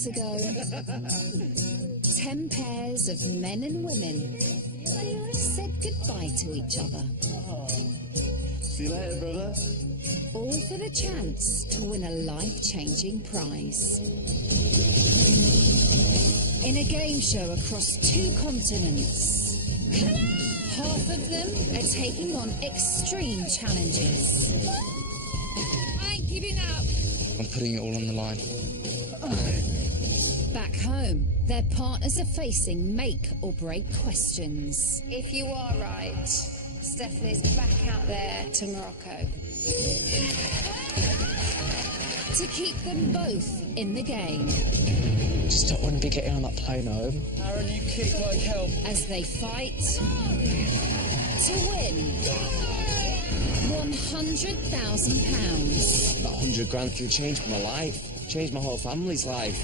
weeks ago, 10 pairs of men and women said goodbye to each other. See you later, brother. All for the chance to win a life-changing prize. In a game show across 2 continents, half of them are taking on extreme challenges. I ain't giving up. I'm putting it all on the line. Back home, their partners are facing make-or-break questions. If you are right, Stephanie's back out there to Morocco. To keep them both in the game. Just don't want to be getting on that plane home. Aaron, you kick like hell. As they fight to win £100,000. That 100 grand can change my life, change my whole family's life.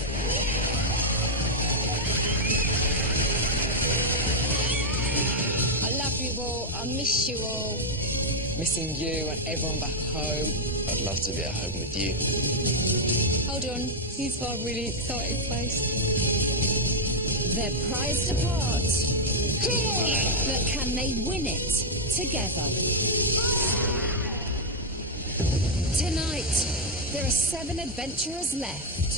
I love you all. I miss you all. Missing you and everyone back home. I'd love to be at home with you. Hold on. He's got a really exciting face. They're prized apart. But can they win it together? Tonight, there are 7 adventurers left.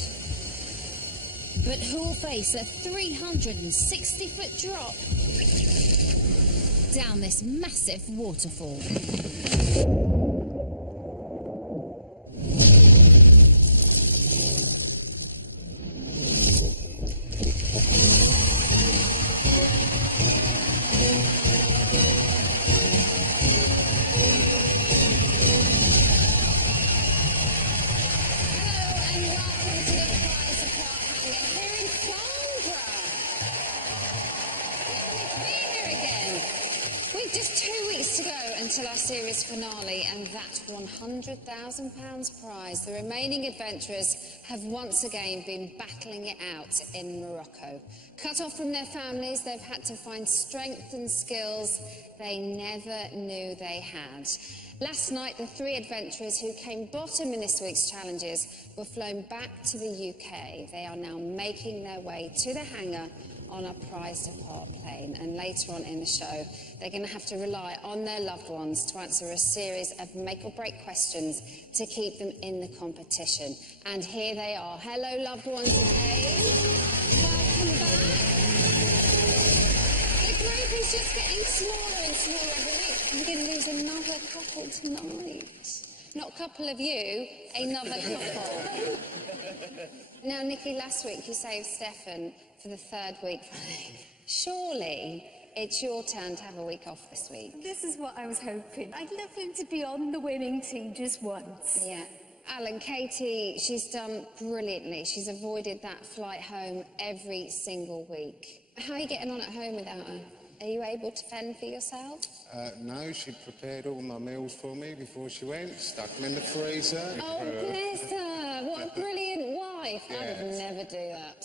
But who will face a 360-foot drop down this massive waterfall? Until our series finale and that £100,000 prize. The remaining adventurers have once again been battling it out in Morocco. Cut off from their families, they've had to find strength and skills they never knew they had. Last night, the 3 adventurers who came bottom in this week's challenges were flown back to the UK. They are now making their way to the hangar on a prized-apart plane, and later on in the show, they're going to have to rely on their loved ones to answer a series of make-or-break questions to keep them in the competition. And here they are. Hello, loved ones again. Welcome back. The group is just getting smaller and smaller every week. We're going to lose another couple tonight. Not a couple of you, another couple. Now, Nikki, last week you saved Stefan for the 3rd week. Surely it's your turn to have a week off this week. This is what I was hoping. I'd love him to be on the winning team just once. Yeah. Alan, Katie, she's done brilliantly. She's avoided that flight home every single week. How are you getting on at home without her? Are you able to fend for yourself? No, she prepared all my meals for me before she went, stuck them in the freezer. Oh, bless her. What a brilliant wife. Yes. I would never do that.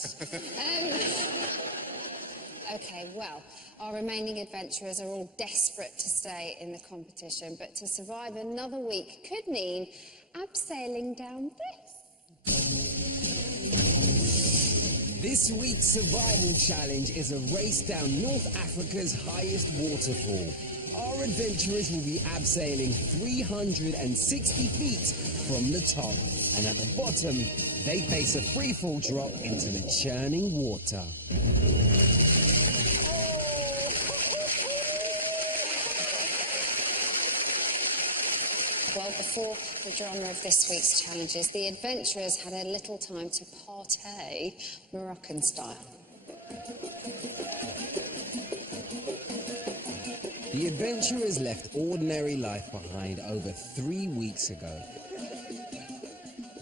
OK, well, our remaining adventurers are all desperate to stay in the competition, but to survive another week could mean abseiling down this. This week's survival challenge is a race down North Africa's highest waterfall. Our adventurers will be abseiling 360 feet from the top, and at the bottom, they face a freefall drop into the churning water. Well, before the drama of this week's challenges, the adventurers had a little time to partay Moroccan style. The adventurers left ordinary life behind over 3 weeks ago.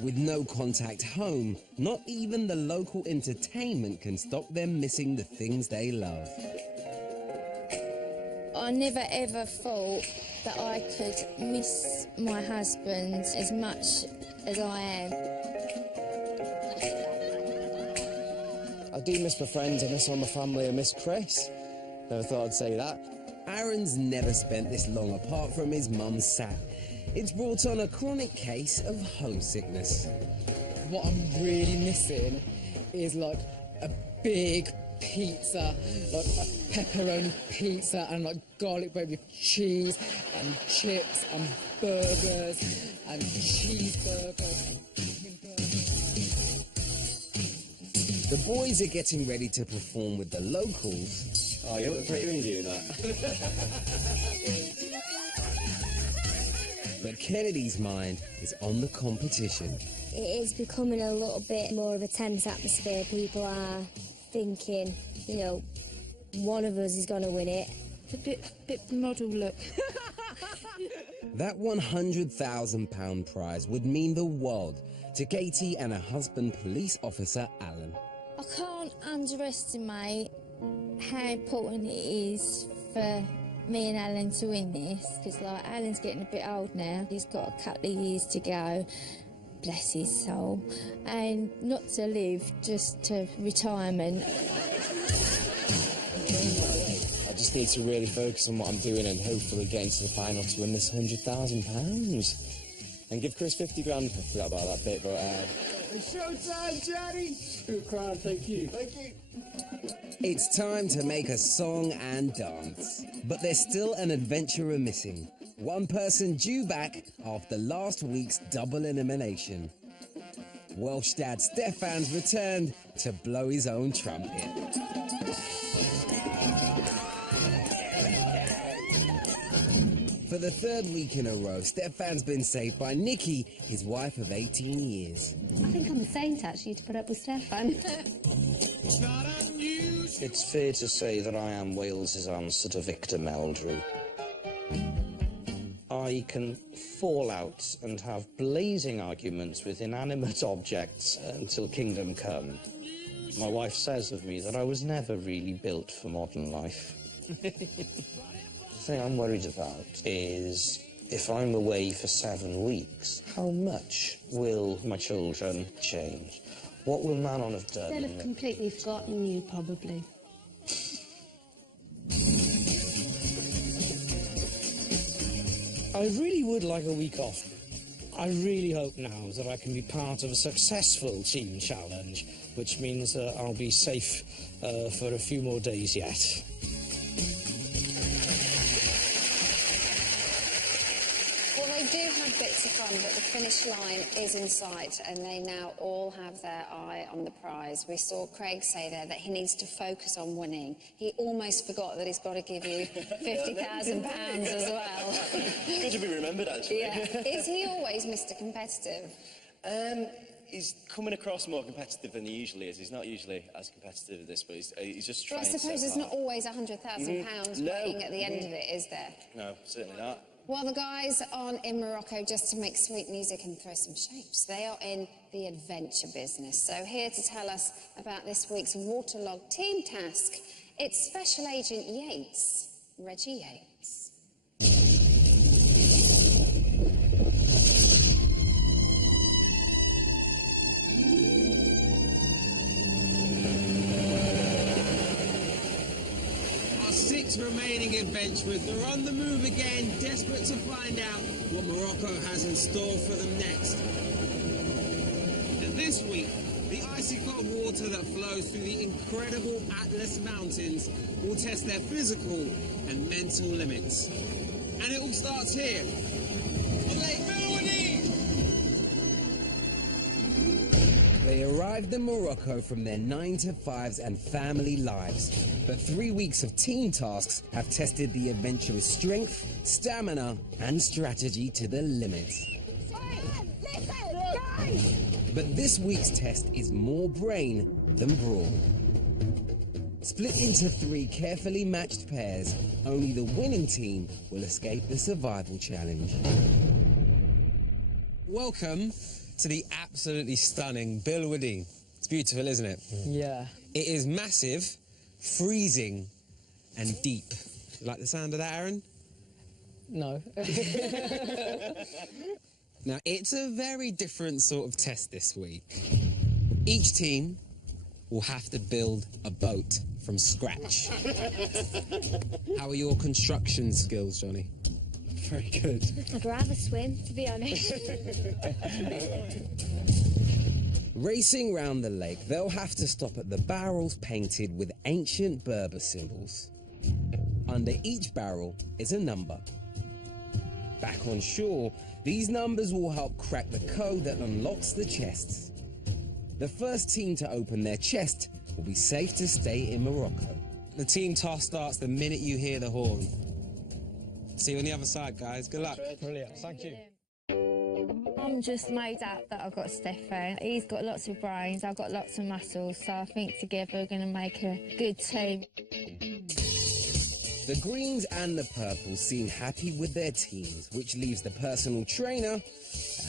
With no contact home, not even the local entertainment can stop them missing the things they love. I never ever thought that I could miss my husband as much as I am. I do miss my friends, I miss all my family, I miss Chris. Never thought I'd say that. Aaron's never spent this long apart from his mum's sack. It's brought on a chronic case of homesickness. What I'm really missing is like a big pizza, like a pepperoni pizza and like garlic bread with cheese and chips and burgers and cheeseburgers. The boys are getting ready to perform with the locals. Oh, you look pretty when you're doing that. But Kennedy's mind is on the competition. It is becoming a little bit more of a tense atmosphere. People are thinking, you know, one of us is going to win it. It's a bit model look. That £100,000 prize would mean the world to Katie and her husband, police officer Alan. I can't underestimate how important it is for me and Alan to win this, because like Alan's getting a bit old now. He's got a couple of years to go, bless his soul, and not to live just to retirement. I just need to really focus on what I'm doing and hopefully get into the final to win this £100,000. And give Chris 50 grand. I forgot about that bit, but It's showtime, Johnny! Good crown, thank you. Thank you. It's time to make a song and dance. But there's still an adventurer missing. One person due back after last week's double elimination. Welsh dad Stefan's returned to blow his own trumpet. For the third week in a row, Stefan's been saved by Nikki, his wife of 18 years. I think I'm a saint, actually, to put up with Stefan. It's fair to say that I am Wales's answer to Victor Meldrew. I can fall out and have blazing arguments with inanimate objects until kingdom come. My wife says of me that I was never really built for modern life. The thing I'm worried about is if I'm away for 7 weeks, how much will my children change? What will Manon have done? They'll have completely forgotten you, probably. I really would like a week off. I really hope now that I can be part of a successful team challenge, which means that I'll be safe for a few more days yet. Well, they do have bits of fun, but the finish line is in sight, and they now all have their eye on the prize. We saw Craig say there that he needs to focus on winning. He almost forgot that he's got to give you £50,000 as well. Good to be remembered, actually. Yeah. Is he always Mr. Competitive? He's coming across more competitive than he usually is. He's not usually as competitive as this, but he's just Well, trying I suppose so there's hard. not always £100,000 waiting at the end of it, is there? No, certainly not. Well, the guys on in Morocco just to make sweet music and throw some shapes. They are in the adventure business. So here to tell us about this week's waterlogged team task, it's Special Agent Yates, Reggie Yates. Six remaining adventurers are on the move again, desperate to find out what Morocco has in store for them next. And this week, the icy cold water that flows through the incredible Atlas Mountains will test their physical and mental limits. And it all starts here on Lake Melanie. They arrived in Morocco from their 9-to-5s and family lives. But 3 weeks of team tasks have tested the adventurers' strength, stamina, and strategy to the limit. But this week's test is more brain than brawn. Split into 3 carefully matched pairs, only the winning team will escape the survival challenge. Welcome to the absolutely stunning Bilwadeen. It's beautiful, isn't it? Yeah. It is massive, freezing, and deep. You like the sound of that, Aaron? No. Now, it's a very different sort of test this week. Each team will have to build a boat from scratch. How are your construction skills, Johnny? Very good. I'd rather swim, to be honest. Racing round the lake, they'll have to stop at the barrels painted with ancient Berber symbols. Under each barrel is a number. Back on shore, these numbers will help crack the code that unlocks the chests. The first team to open their chest will be safe to stay in Morocco. The team toss starts the minute you hear the horn. See you on the other side, guys. Good luck. Brilliant. Thank you. I'm just made up that I've got Stefan. He's got lots of brains, I've got lots of muscles, so I think together we're going to make a good team. The greens and the purples seem happy with their teams, which leaves the personal trainer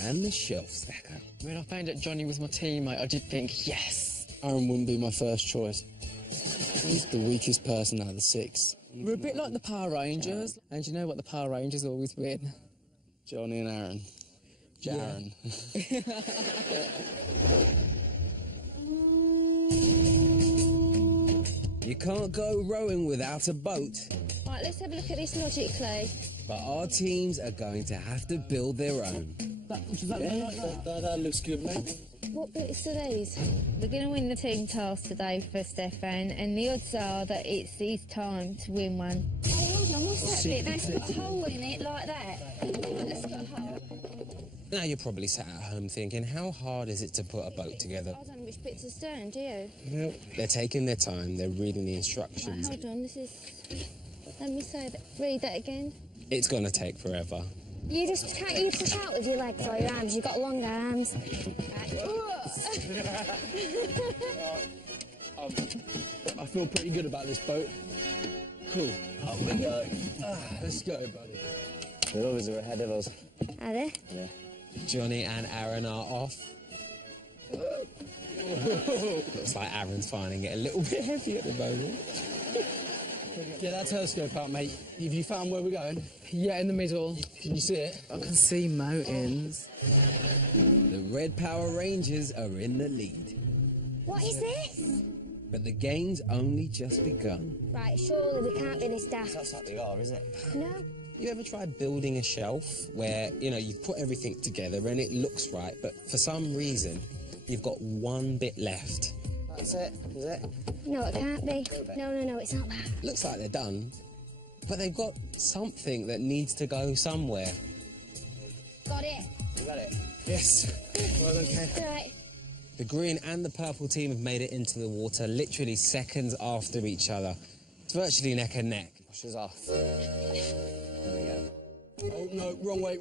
and the shelf stacker. When I found out Johnny was my teammate, I did think, yes. Aaron wouldn't be my first choice. He's the weakest person out of the 6. We're a bit like the Power Rangers, and you know what the Power Rangers always win? Johnny and Aaron. Jaren. You can't go rowing without a boat. Right, let's have a look at this logically. But our teams are going to have to build their own. That looks good, mate. What bits are these? We're going to win the team task today for Stefan, and the odds are that it's his time to win one. Oh, hold on, what's that bit? That's got a hole in it like that. That's got a hole. Now you're probably sat at home thinking, how hard is it to put a boat together? I don't know which bits are stern, do you? Well, they're taking their time, they're reading the instructions. Right, hold on, this is... Let me say that. Read that again. It's gonna take forever. Can't you push out with your legs or your arms? You've got long arms. I feel pretty good about this boat. Cool. Let's go, buddy. The others are ahead of us. Are they? Yeah. Johnny and Aaron are off. Looks like Aaron's finding it a little bit heavy at the moment. Get that telescope out, mate. Have you found where we're going? Yeah, in the middle. Can you see it? I can see mountains. The Red Power Rangers are in the lead. What is this? But the game's only just begun. Right, surely we can't be this daft. That's like they are, is it? No. You ever tried building a shelf where, you know, you've put everything together and it looks right, but for some reason, you've got one bit left? That's it, is it? No, it can't be. No, it's not that. Looks like they're done, but they've got something that needs to go somewhere. Got it. You got it? Yes. Well done, Ken. Right. The green and the purple team have made it into the water literally seconds after each other. It's virtually neck and neck. Pushes off. There we go. Oh, no, wrong way.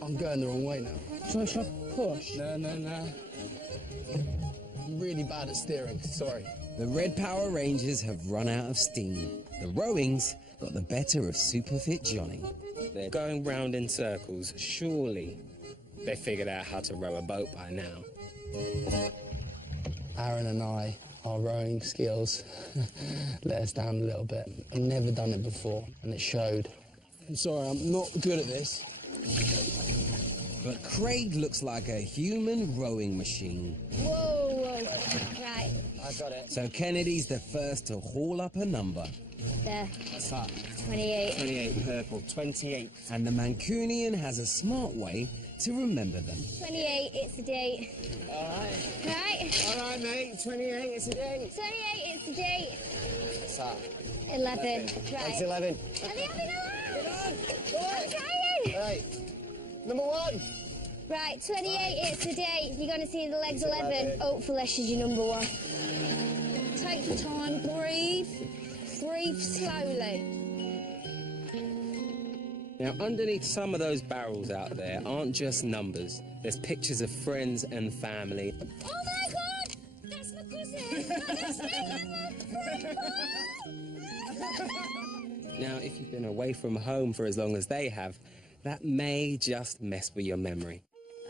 I'm going the wrong way now. Should I push? No. I'm really bad at steering, sorry. The Red Power Rangers have run out of steam. The rowings got the better of Superfit Johnny. They're going round in circles. Surely they figured out how to row a boat by now. Aaron and I, our rowing skills let us down a little bit. I've never done it before, and it showed. I'm sorry, I'm not good at this. But Craig looks like a human rowing machine. Whoa. Right. I've got it. So Kennedy's the first to haul up a number. There. What's that? 28. 28, purple. 28. And the Mancunian has a smart way to remember them. 28, it's a date. All right. Right? All right, mate. 28, it's a date. 28, it's a date. What's that? 11. It's Right. 11. Are they having a laugh? Go on. I'm trying. Right. Number 1. Right, 28, it's a date. You're going to see the legs 11. Hopefully she's your number 1. Take your time, breathe. Breathe slowly. Now, underneath some of those barrels out there aren't just numbers. There's pictures of friends and family. Oh my God! That's my cousin! That's my Now, if you've been away from home for as long as they have, that may just mess with your memory.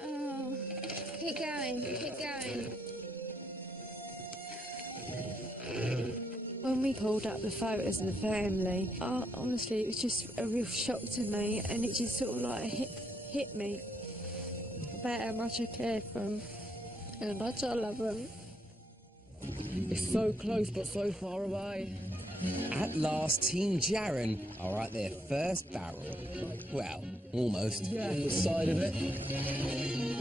Oh, keep going, keep going. When we pulled up the photos of the family, honestly, it was just a real shock to me, and it just sort of like hit me about how much I care for them and how much I love them. It's so close but so far away. At last, Team Jaren are at their first barrel. Well, almost. Yeah. On the side of it.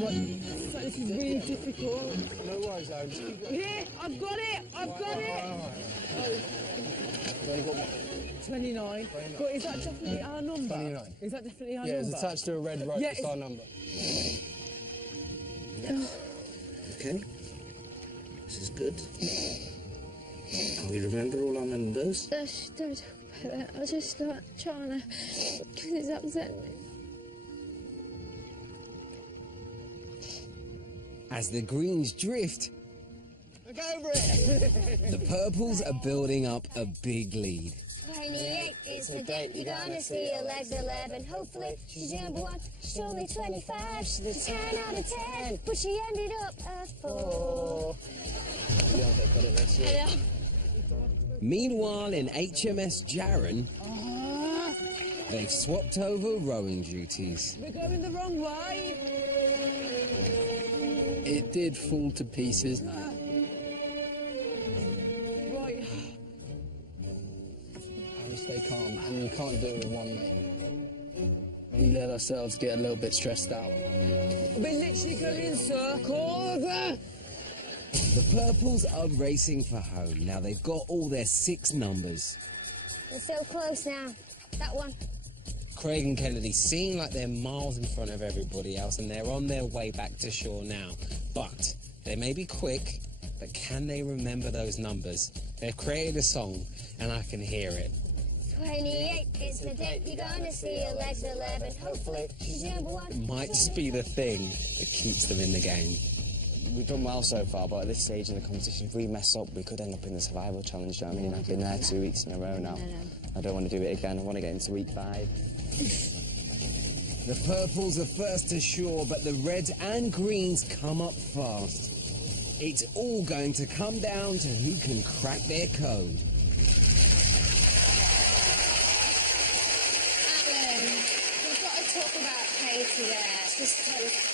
Right, This is really difficult. No worries, Aaron. Just keep Here, I've got it! I've got it! You've got what? 29. But is that definitely our number? 29. Is that definitely our Yeah, number? it's attached to a red rope. Yeah, It's our number. Okay. This is good. We remember all our numbers. Don't talk about that. I just start trying to, because it's upsetting me. As the greens drift, Look over it! the purples are building up a big lead. 28 is the date you're gonna see your legs 11. Hopefully she's number 1, she's only 25. She's a 10 out of 10, but she ended up a 4. Yeah, they got it this year. Meanwhile, in HMS Jarran, they've swapped over rowing duties. We're going the wrong way. It did fall to pieces. Right. Stay calm, and you can't do it with one mate. We let ourselves get a little bit stressed out. We're literally going in circles. The purples are racing for home. Now they've got all their 6 numbers. They're so close now. That one. Craig and Kennedy seem like they're miles in front of everybody else, and they're on their way back to shore now. But they may be quick, but can they remember those numbers? They've created a song, and I can hear it. 28 is the date you're gonna see your legs 11. Hopefully she's number 1. It might just be the thing that keeps them in the game. We've done well so far, but at this stage in the competition, if we mess up, we could end up in the survival challenge. Do you know what I mean? I've been there 2 weeks in a row now. I don't want to do it again. I want to get into week 5. The purples are first to shore, but the reds and greens come up fast. It's all going to come down to who can crack their code. Alan, we've got to talk about Katie there. She's so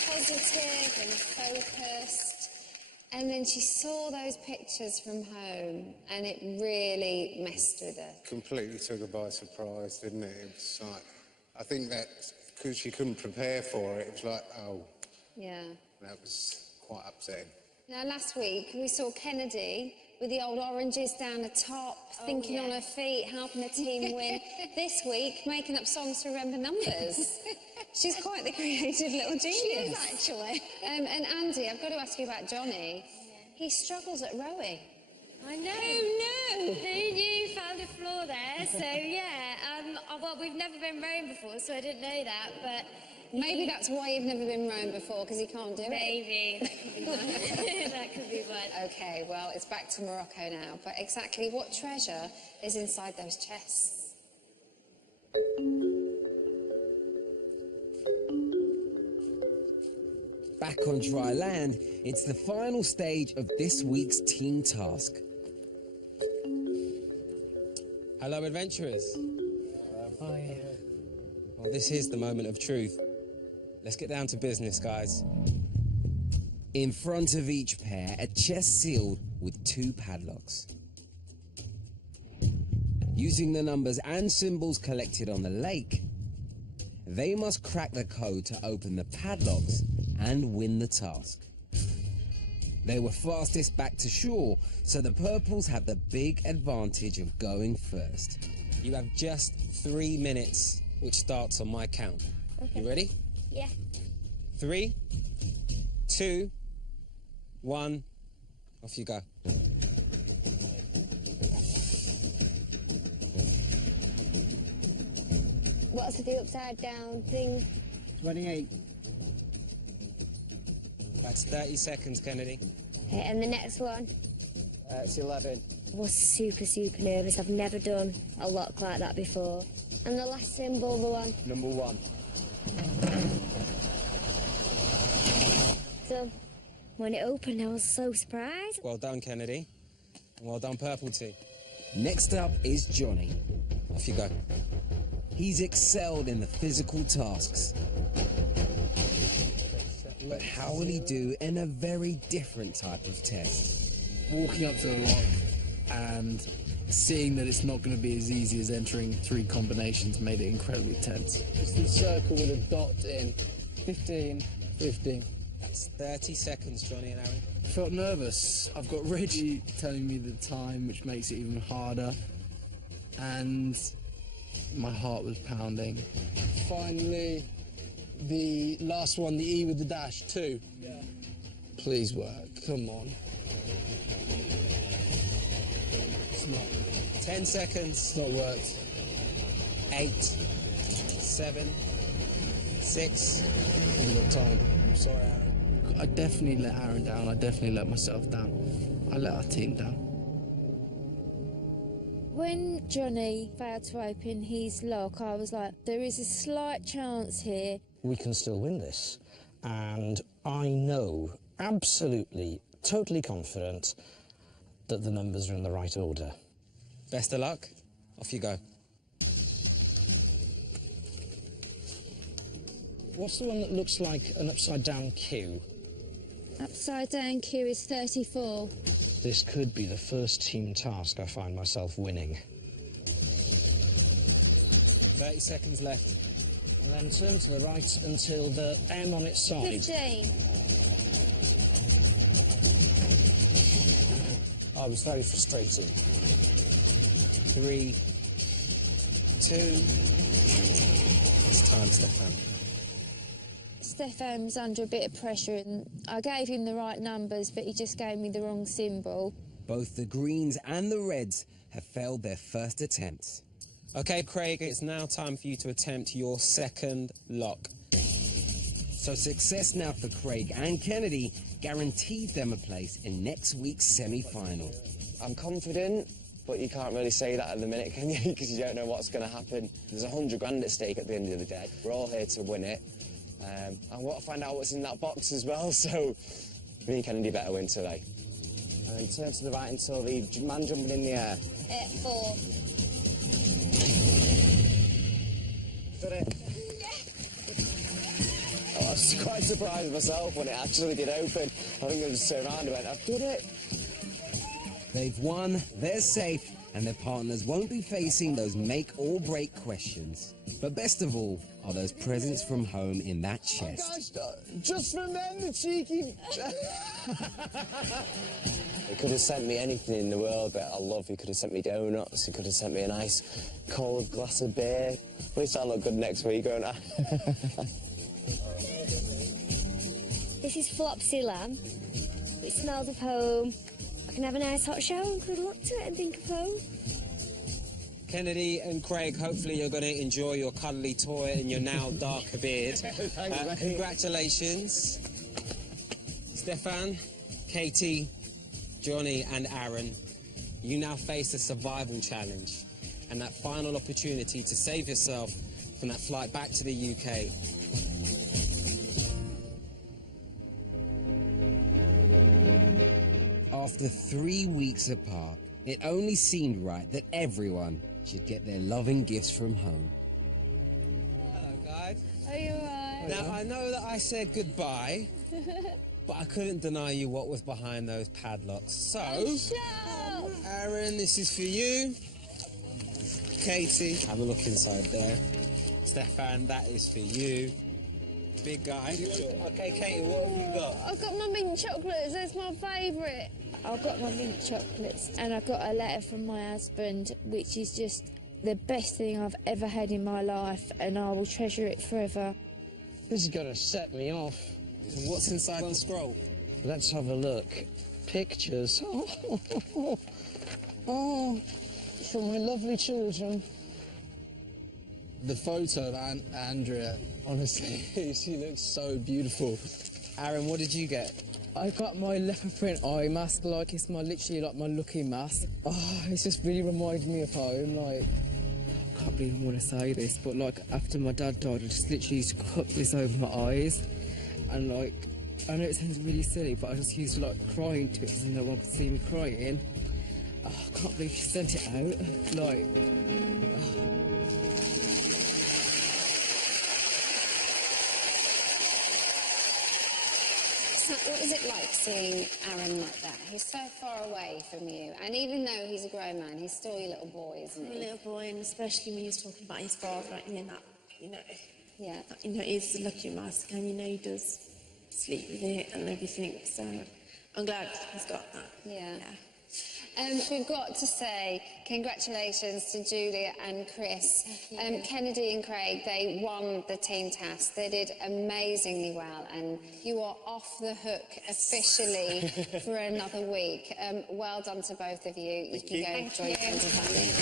positive and focused. And then she saw those pictures from home and it really messed with her. Completely took her by surprise, didn't it? It was like, I think that because she couldn't prepare for it, it was like, oh, Yeah. that was quite upsetting. Now, last week we saw Kennedy with the old oranges down the top, thinking on her feet, helping the team win. This week, making up songs to remember numbers. She's quite the creative little genius. She is, actually. And Andy, I've got to ask you about Johnny. He struggles at rowing. I know. Who knew? Who knew? Found a flaw there. So yeah, well, we've never been rowing before, so I didn't know that. But maybe that's why you've never been rowing before, because he can't do it. Maybe. That could be one. Okay, well, it's back to Morocco now. But exactly what treasure is inside those chests? Back on dry land, it's the final stage of this week's team task. Hello, adventurers. Oh, yeah. Well, this is the moment of truth. Let's get down to business, guys. In front of each pair, a chest sealed with 2 padlocks. Using the numbers and symbols collected on the lake, they must crack the code to open the padlocks and win the task. They were fastest back to shore, so the purples have the big advantage of going first. You have just 3 minutes, which starts on my count. Okay. You ready? Yeah. 3, 2, 1, off you go. What's the upside down thing? 28. That's 30 seconds, Kennedy. Okay, and the next one? It's 11. I was super nervous. I've never done a lock like that before. And the last symbol, the one? Number 1. So, when it opened, I was so surprised. Well done, Kennedy. And well done, Purple Team. Next up is Johnny. Off you go. He's excelled in the physical tasks. But how will he do in a very different type of test? Walking up to the lock and seeing that it's not going to be as easy as entering 3 combinations made it incredibly tense. It's the circle with a dot in. 15. 15. That's 30 seconds, Johnny and Aaron. I felt nervous. I've got Reggie telling me the time, which makes it even harder. And my heart was pounding. Finally, the last one, the E with the dash, 2. Yeah. Please work, come on. It's not. 10 seconds. It's not worked. 8, 7, 6. I haven't got time. I'm sorry, Aaron. I definitely let Aaron down. I definitely let myself down. I let our team down. When Johnny failed to open his lock, I was like, there is a slight chance here. We can still win this. And I know, absolutely, totally confident that the numbers are in the right order. Best of luck. Off you go. What's the one that looks like an upside-down Q? Upside down Q is 34. This could be the first team task I find myself winning. 30 seconds left. And then turn to the right until the M on its side. 15. I was very frustrated. 3, 2. It's time, Stefan. Stefan was under a bit of pressure and I gave him the right numbers, but he just gave me the wrong symbol. Both the Greens and the Reds have failed their first attempts. OK, Craig, it's now time for you to attempt your second lock. So success now for Craig and Kennedy guarantees them a place in next week's semi-final. I'm confident, but you can't really say that at the minute, can you? Because you don't know what's going to happen. There's 100 grand at stake at the end of the day. We're all here to win it. I want to find out what's in that box as well, so me and Kennedy better win today. And then turn to the right until the man jumping in the air. 4. Got it. Oh, I was quite surprised myself when it actually did open. I think I just turned around and went, I've done it. They've won, they're safe, and their partners won't be facing those make-or-break questions. But best of all are those presents from home in that chest. Oh, gosh, just remember, cheeky. He could have sent me anything in the world that I love. He could have sent me donuts. He could have sent me a nice cold glass of beer. At least I'll look good next week, won't I? This is Flopsy Lamb. It smells of home. I can have a nice hot shower and cuddle up to it and think of home. Kennedy and Craig, hopefully you're going to enjoy your cuddly toy and your now darker beard. Congratulations. Stefan, Katie, Johnny and Aaron, you now face a survival challenge and that final opportunity to save yourself from that flight back to the UK. After 3 weeks apart, it only seemed right that everyone should get their loving gifts from home. Hello, guys. Are you alright? Now, I know that I said goodbye, but I couldn't deny you what was behind those padlocks. So, Aaron, this is for you. Katie, have a look inside there. Stefan, that is for you. Big guy. Okay, Katie, what have you got? I've got my mint chocolates, that's my favourite. I've got my mint chocolates and I got a letter from my husband, which is just the best thing I've ever had in my life, and I will treasure it forever. This is going to set me off. What's inside the scroll? Let's have a look. Pictures. Oh, from my lovely children. The photo of Andrea, honestly, she looks so beautiful. Aaron, what did you get? I got my leopard print eye mask, like it's literally like my lucky mask. Oh, it's just really reminded me of home, like, I can't believe I'm gonna say this, but like after my dad died, I just literally used to cut this over my eyes, and like, I know it sounds really silly, but I just used to like crying to it so no one could see me crying. Oh, I can't believe she sent it out, like, oh. So what is it like seeing Aaron like that? He's so far away from you, and even though he's a grown man, he's still your little boy, isn't he? A little boy, and especially when he was talking about his father, like, that, Yeah. that, he is the lucky mask, and he does sleep with it and everything. So I'm glad he's got that. Yeah. We've got to say congratulations to Julia and Chris. Kennedy and Craig, they won the team task. They did amazingly well, and you are off the hook officially for another week. Well done to both of you. You can go enjoy your friends and family.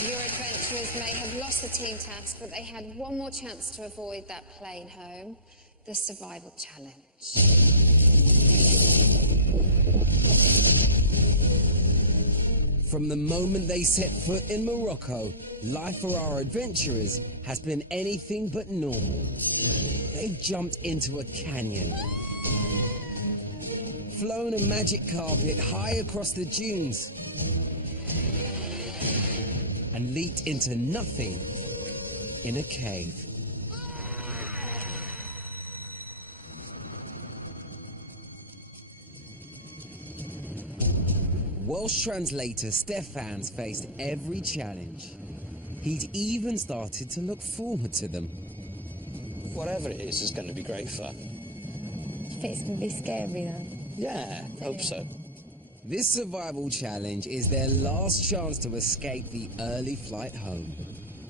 Your adventurers may have lost the team task, but they had one more chance to avoid that plane home, the survival challenge. From the moment they set foot in Morocco, life for our adventurers has been anything but normal. They've jumped into a canyon, flown a magic carpet high across the dunes, and leaped into nothing in a cave. Welsh translator Stefan's faced every challenge. He'd even started to look forward to them. Whatever it is going to be great fun. Do you think it's going to be scary though? Yeah, hope so. This survival challenge is their last chance to escape the early flight home.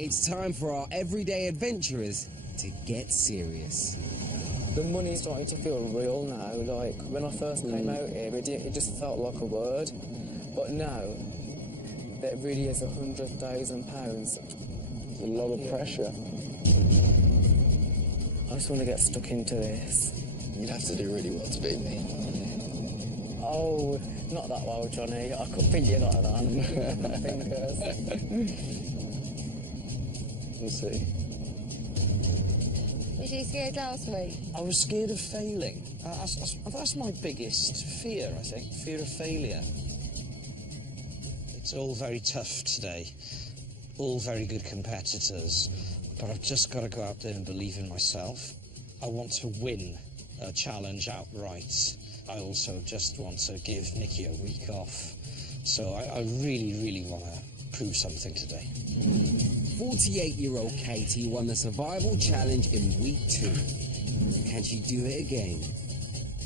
It's time for our everyday adventurers to get serious. The money's starting to feel real now. Like, when I first came out here, it just felt like a word. But now, that really is £100,000. It's a lot of pressure. I just want to get stuck into this. You'd have to do really well to beat me. Oh, not that well, Johnny. I could beat you like that. Fingers. We'll see. Was you scared last week? I was scared of failing. That's my biggest fear, I think. Fear of failure. It's all very tough today. All very good competitors. But I've just got to go out there and believe in myself. I want to win a challenge outright. I also just want to give Nikki a week off. So I really, really want to prove something today. 48-year-old Katie won the survival challenge in week 2. Can she do it again?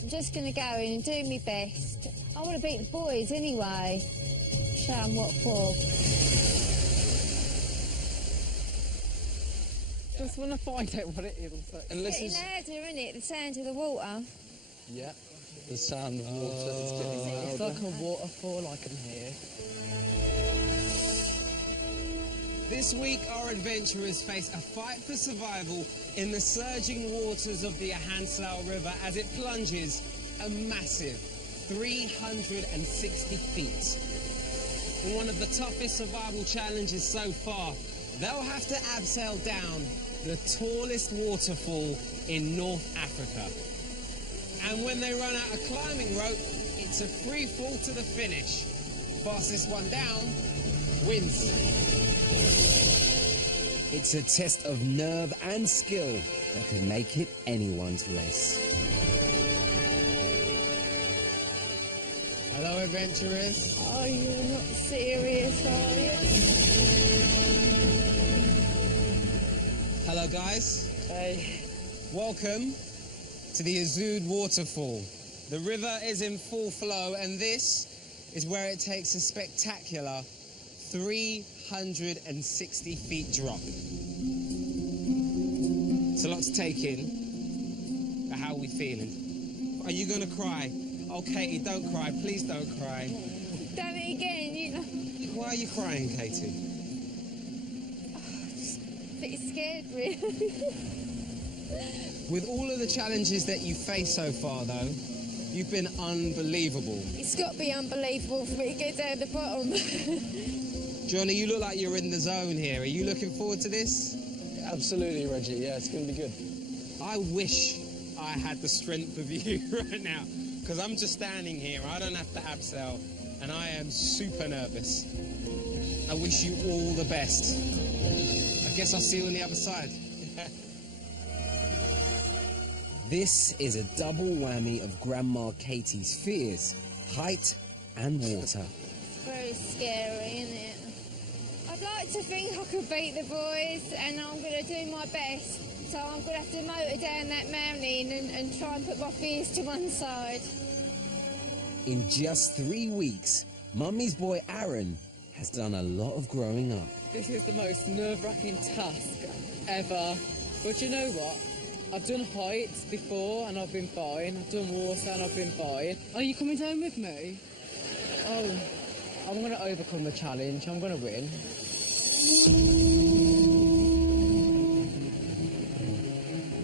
I'm just going to go in and do my best. I want to beat the boys anyway. Show them what for. Just want to find out what it is. And it's getting louder, isn't it? The sound of the water. Yeah. The sound of water is getting louder. It's like a waterfall I can hear. This week, our adventurers face a fight for survival in the surging waters of the Ahanslau River as it plunges a massive 360 feet. In one of the toughest survival challenges so far, they'll have to abseil down the tallest waterfall in North Africa. And when they run out of climbing rope, it's a free fall to the finish. Fastest one down wins. It's a test of nerve and skill that could make it anyone's race. Hello, adventurers. Oh, you're not serious, are you? Hello, guys. Hey. Welcome to the Azud waterfall. The river is in full flow, and this is where it takes a spectacular 360 feet drop. It's a lot to take in, but how are we feeling? Are you gonna cry? Oh, Katie, don't cry. Please don't cry. Done it again, you know. Why are you crying, Katie? Just a bit scared, really. With all of the challenges that you've faced so far, though, you've been unbelievable. It's got to be unbelievable for me to get down the bottom. Johnny, you look like you're in the zone here. Are you looking forward to this? Absolutely, Reggie. Yeah, it's going to be good. I wish I had the strength of you right now, because I'm just standing here. I don't have to abseil, and I am super nervous. I wish you all the best. I guess I'll see you on the other side. This is a double whammy of Grandma Katie's fears height and water. Very scary, isn't it? I'd like to think I could beat the boys, and I'm going to do my best. So I'm going to have to motor down that mountain and try and put my fears to one side. In just 3 weeks, Mummy's boy Aaron has done a lot of growing up. This is the most nerve-wracking task ever. But you know what? I've done heights before and I've been fine. I've done water and I've been fine. Are you coming down with me? Oh, I'm going to overcome the challenge. I'm going to win.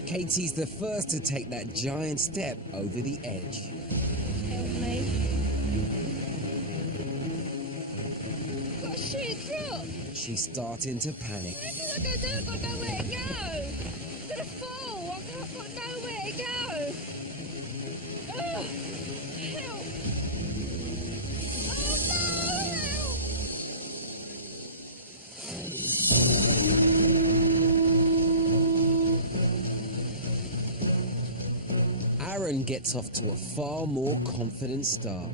Katie's the first to take that giant step over the edge. Help me. Got a sheer drop. She's starting to panic. What am I going to do? I've got nowhere to go. I'm going to fall. I've got nowhere to go. Ugh. Help. Oh, no, help. Aaron gets off to a far more confident start.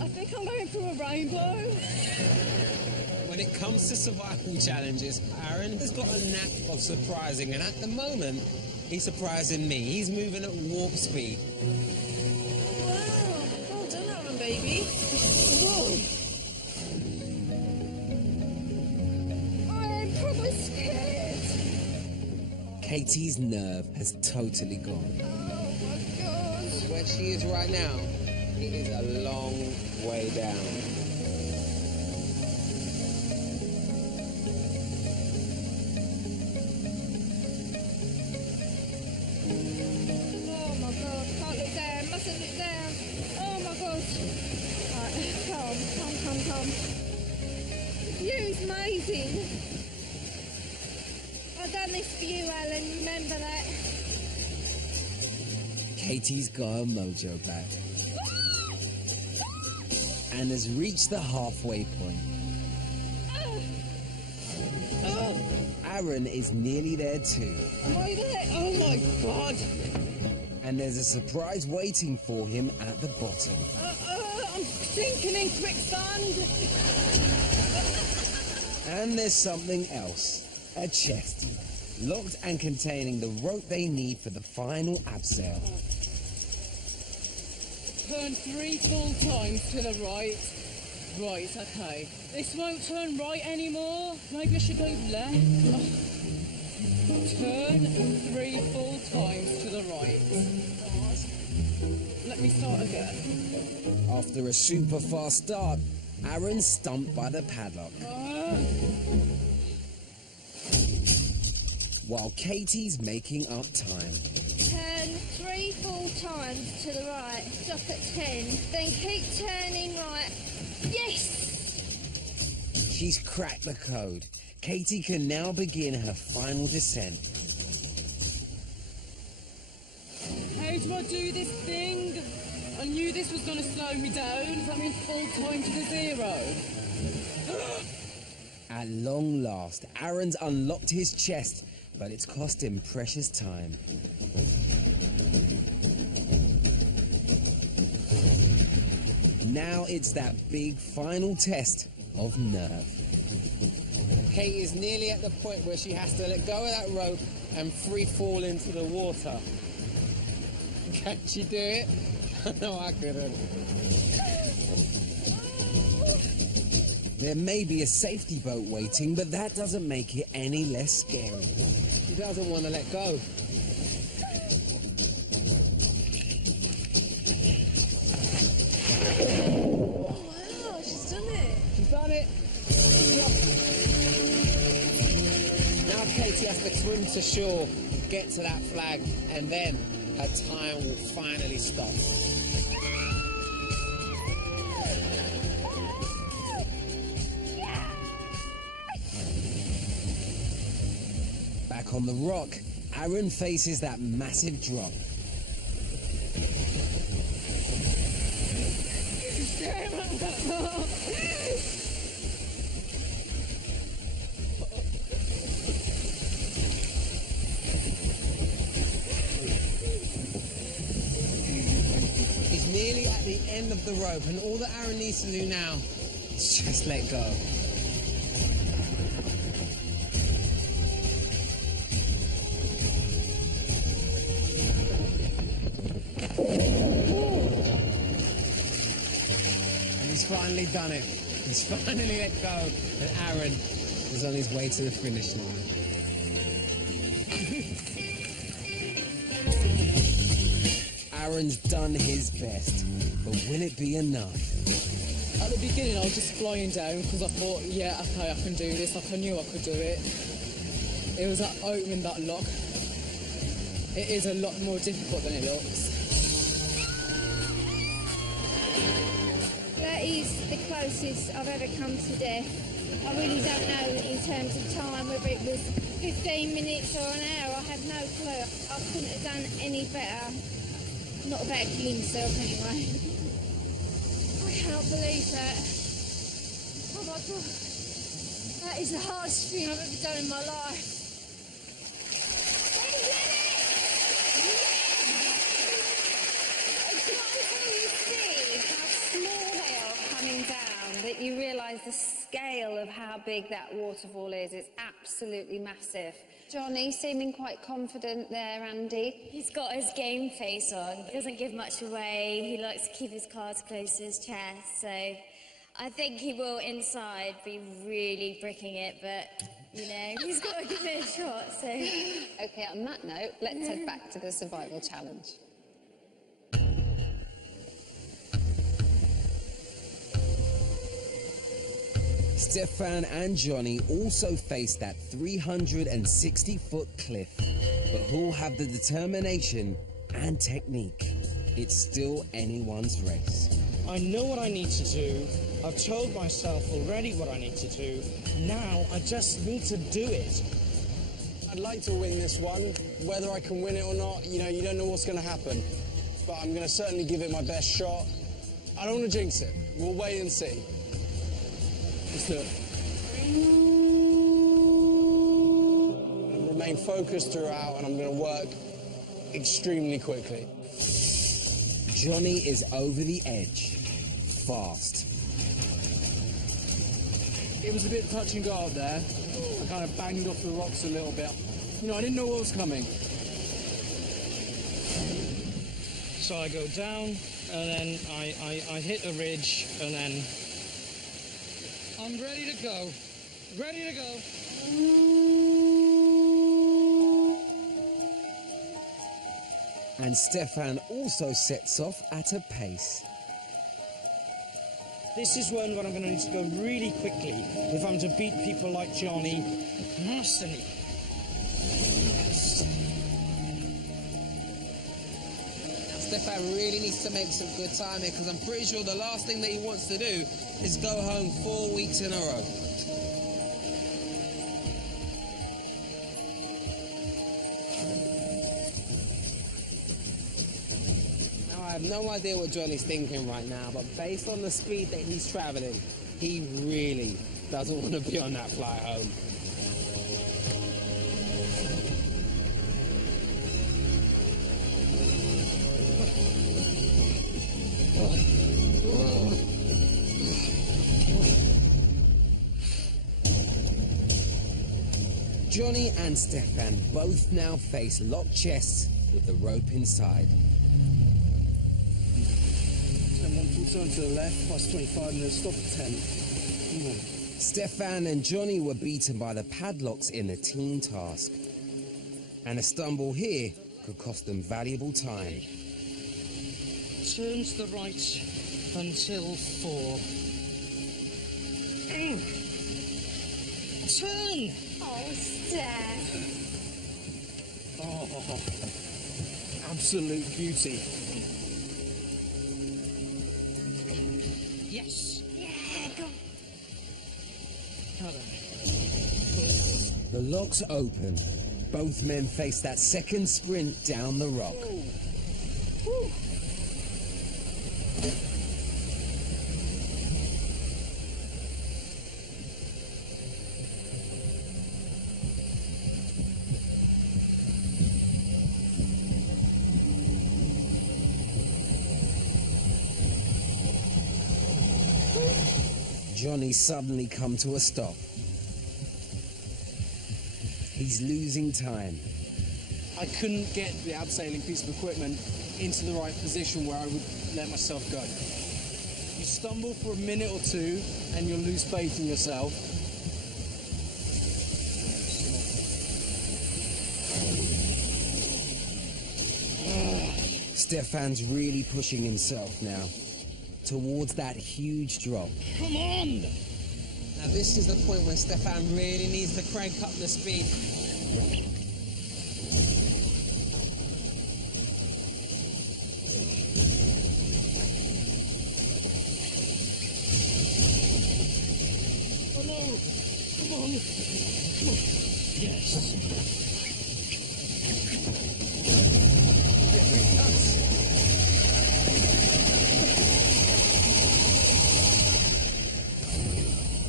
I think I'm going through a rainbow. When it comes to survival challenges, Aaron has got a knack of surprising, and at the moment, he's surprising me. He's moving at warp speed. Wow. Well done, Aaron, baby. Whoa. I'm probably scared. Katie's nerve has totally gone. Oh, my God. Where she is right now, it is a long way down. Oh my God, can't look down, mustn't look down. Oh my God. Right, calm. The view's amazing. I've done this for you, Alan, remember that? Katie's got her mojo back and has reached the halfway point. Aaron is nearly there too. Am I there? Oh my God. And there's a surprise waiting for him at the bottom. I'm sinking in quicksand. And there's something else. A chest. Locked and containing the rope they need for the final abseil. Turn 3 full times to the right. Right, okay. This won't turn right anymore. Maybe I should go left. Oh. Turn 3 full times to the right. Let me start again. After a super fast start, Aaron's stumped by the padlock. While Katie's making up time. Turn 3 full times to the right. Stop at 10. Then keep turning right. Yes! She's cracked the code. Katie can now begin her final descent. How do I do this thing? I knew this was going to slow me down. That means full time to the 0. At long last, Aaron's unlocked his chest, but it's cost him precious time. Now it's that big final test of nerve. Kate is nearly at the point where she has to let go of that rope and free fall into the water. Can she do it? No, I couldn't. There may be a safety boat waiting, but that doesn't make it any less scary. She doesn't want to let go. Wow, she's done it. She's done it. Now Katie has to swim to shore, get to that flag, and then her time will finally stop. Back on the rock, Aaron faces that massive drop. nearly at the end of the rope, and all that Aaron needs to do now is just let go. And he's finally done it. He's finally let go, and Aaron is on his way to the finish line. Aaron's done his best, but will it be enough? At the beginning, I was just flying down because I thought, yeah, okay, I can do this. Like, I knew I could do it. It was like opening that lock. It is a lot more difficult than it looks. That is the closest I've ever come to death. I really don't know in terms of time whether it was 15 minutes or an hour. I have no clue. I couldn't have done any better. Not about killing myself anyway. I cannot believe that. Oh my God. That is the hardest thing I've ever done in my life. That you realise the scale of how big that waterfall is. It's absolutely massive. Johnny seeming quite confident there, Andy. He's got his game face on. He doesn't give much away. He likes to keep his cards close to his chest. So I think he will inside be really bricking it, but, you know, he's got to give it a shot. So. OK, on that note, let's head back to the survival challenge. Stefan and Johnny also face that 360-foot cliff, but who'll have the determination and technique? It's still anyone's race. I know what I need to do. I've told myself already what I need to do. Now I just need to do it. I'd like to win this one. Whether I can win it or not, you know, you don't know what's going to happen. But I'm going to certainly give it my best shot. I don't want to jinx it. We'll wait and see. Let's do it. Remain focused throughout, and I'm going to work extremely quickly. Johnny is over the edge, fast. It was a bit touch and go up there. I kind of banged off the rocks a little bit. You know, I didn't know what was coming. So I go down, and then I hit a ridge, and then I'm ready to go. Ready to go. And Stefan also sets off at a pace. This is one where I'm going to need to go really quickly if I'm to beat people like Johnny and Anthony. Stefan really needs to make some good time here, because I'm pretty sure the last thing that he wants to do is go home 4 weeks in a row. Now, I have no idea what Johnny's thinking right now, but based on the speed that he's travelling, he really doesn't want to be on that flight home. Johnny and Stefan both now face locked chests with the rope inside. 1 full turn to the left, plus 25 minutes, stop at 10. Come on. Stefan and Johnny were beaten by the padlocks in the team task. And a stumble here could cost them valuable time. Turn to the right until 4. Turn! Oh, Steph. Oh, absolute beauty. Yes. Yeah, go. Now then. The locks open. Both men face that second sprint down the rock. Woo. Johnny's suddenly come to a stop. He's losing time. I couldn't get the abseiling piece of equipment into the right position where I would let myself go. You stumble for a minute or two and you'll lose faith in yourself. Stefan's really pushing himself now towards that huge drop. Come on! Now this is the point when Stefan really needs to crank up the speed. Oh no! Come on! Come on! Yes!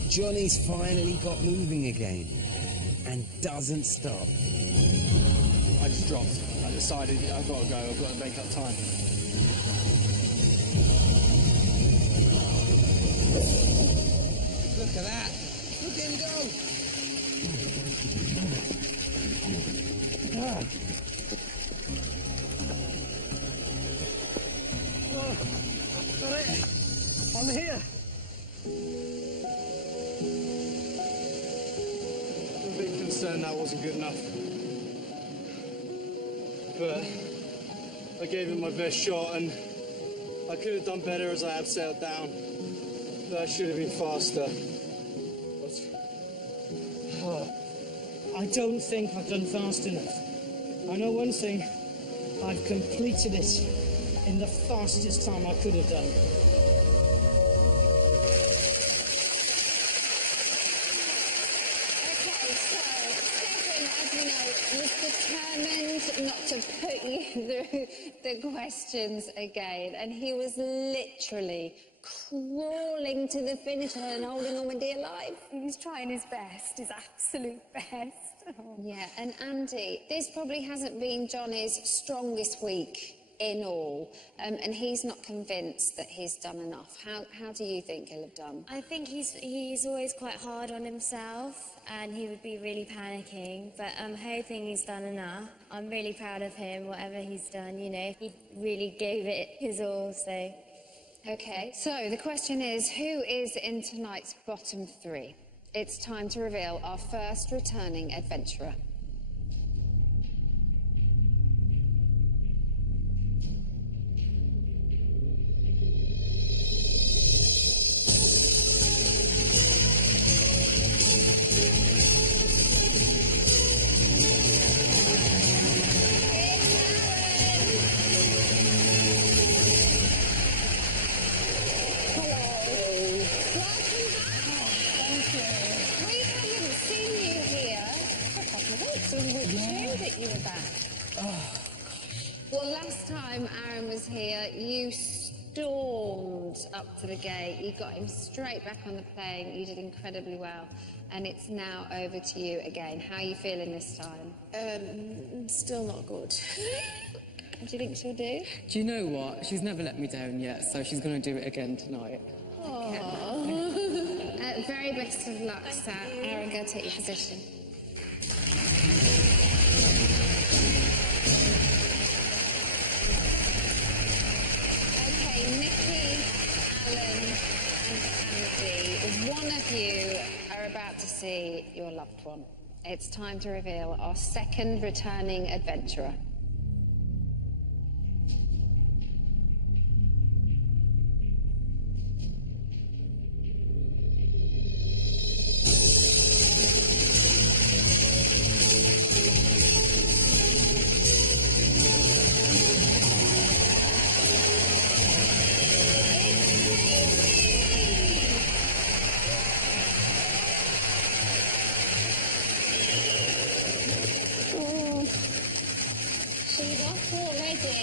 Johnny's finally got moving again and doesn't stop. I just dropped. I decided I've got to go, I've got to make up time. Look at that! Look at him go! Ah. Oh, got it! I'm here! I'm a bit concerned that wasn't good enough. But I gave it my best shot and I could have done better as I abseiled down. But I should have been faster. I don't think I've done fast enough. I know one thing, I've completed it in the fastest time I could have done. Was determined not to put you through the questions again, and he was literally crawling to the finish line and holding on with dear life. He was trying his best, his absolute best. Yeah, and Andy, this probably hasn't been Johnny's strongest week in all, and he's not convinced that he's done enough. How do you think he'll have done? I think he's always quite hard on himself, and he would be really panicking, but I'm hoping he's done enough. I'm really proud of him, whatever he's done, you know. He really gave it his all, so... OK, so the question is, who is in tonight's bottom three? It's time to reveal our first returning adventurer. Well, last time Aaron was here, you stormed up to the gate. You got him straight back on the plane. You did incredibly well. And it's now over to you again. How are you feeling this time? Still not good. What do you think she'll do? Do you know what? She's never let me down yet, so she's going to do it again tonight. Very best of luck, Sat. Aaron, go take your position. Nikki, Alan and Andy, one of you are about to see your loved one. It's time to reveal our second returning adventurer. She's off already.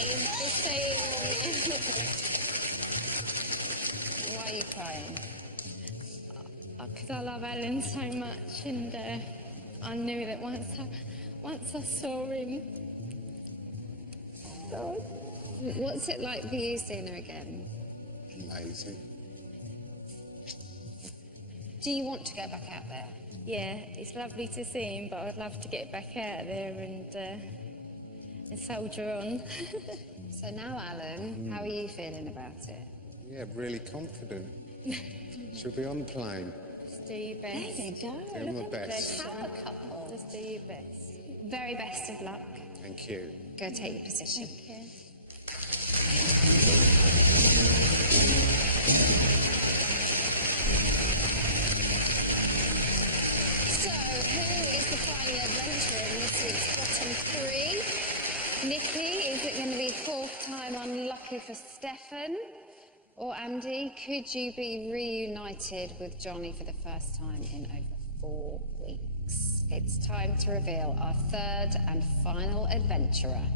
Why are you crying? Because I love Alan so much, and I knew that once I saw him. God. What's it like for you seeing her again? Amazing. Do you want to go back out there? Yeah, it's lovely to see him, but I'd love to get back out there and soldier on. So now, Alan, how are you feeling about it? Yeah, really confident. She'll be on the plane. Just do your best. There you go. Do my Look at best. this power couple. Just do your best. Very best of luck. Thank you. Go take your position. Okay. So, who is the final adventurer in this week's bottom three? Nikki, is it going to be fourth time unlucky for Stefan? Or Andy, could you be reunited with Johnny for the first time in over 4 weeks? It's time to reveal our third and final adventurer.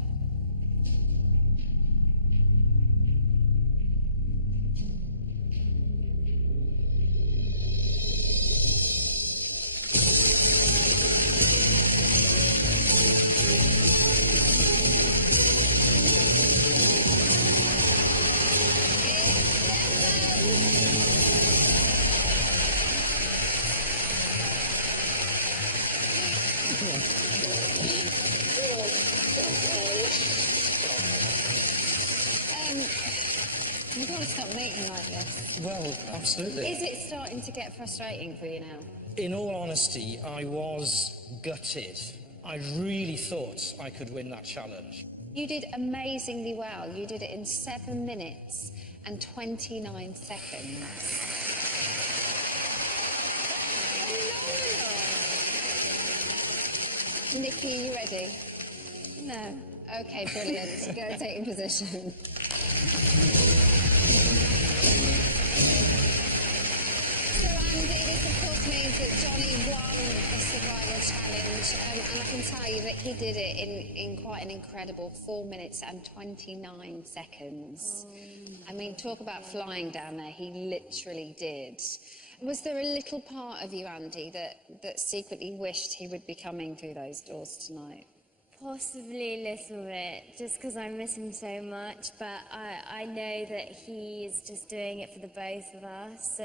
You've got to stop making like this. Well, absolutely. Is it starting to get frustrating for you now? In all honesty, I was gutted. I really thought I could win that challenge. You did amazingly well. You did it in 7 minutes and 29 seconds. Nikki, are you ready? No. Okay, brilliant. Go take your position. So, Andy, this of course means that Johnny won the survival challenge, and I can tell you that he did it in quite an incredible 4 minutes and 29 seconds. I mean, talk about flying down there. He literally did. Was there a little part of you, Andy, that secretly wished he would be coming through those doors tonight? Possibly a little bit, just because I miss him so much, but I know that he is just doing it for the both of us, so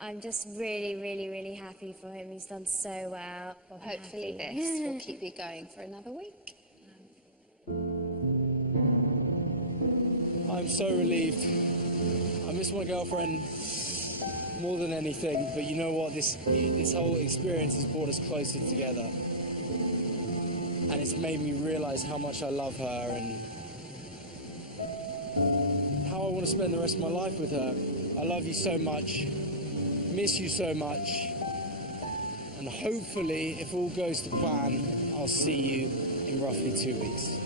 I'm just really, really, really happy for him. He's done so well. Well, hopefully this will keep you going for another week. I'm so relieved. I miss my girlfriend more than anything, but you know what? This whole experience has brought us closer together. And it's made me realise how much I love her and how I want to spend the rest of my life with her. I love you so much, miss you so much, and hopefully, if all goes to plan, I'll see you in roughly 2 weeks. So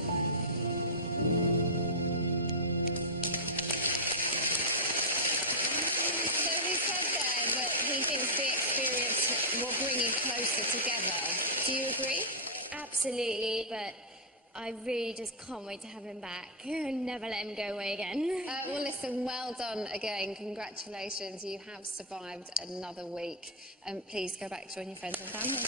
he said there that he thinks the experience will bring you closer together. Do you agree? Absolutely, but I really just can't wait to have him back and never let him go away again. Well, listen, well done again. Congratulations. You have survived another week. Please go back to join your friends and family.